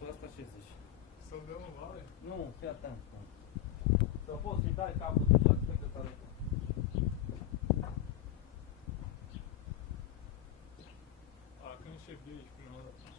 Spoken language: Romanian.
josul ăsta ce zici? Să-l dăm în vale? Nu, fii atent. Să poți să-i dai capul de jos pe cât are. A, când șef de aici, până la dată.